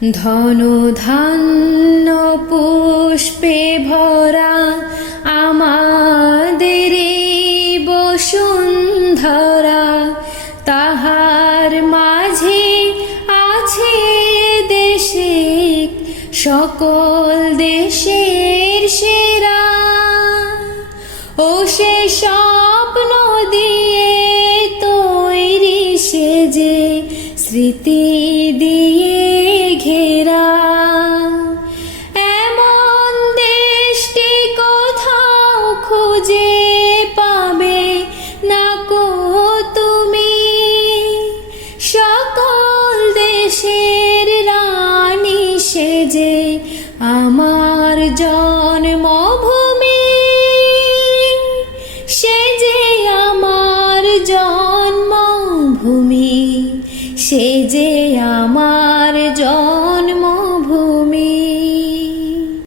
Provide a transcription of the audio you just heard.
ধন ধান্য পুষ্পে ভরা আমাদের এই বসুন্ধরা, তাহার মাঝে আছে দেশে সকল দেশের সেরা। ও সে স্বপ্ন দিয়ে তৈরি সেজে স্মৃতি দিয়ে ঘেরা, এমন দেশটি কোথাও খুঁজে পাবে না কো তুমি। সকল দেশের রানী সেজে আমার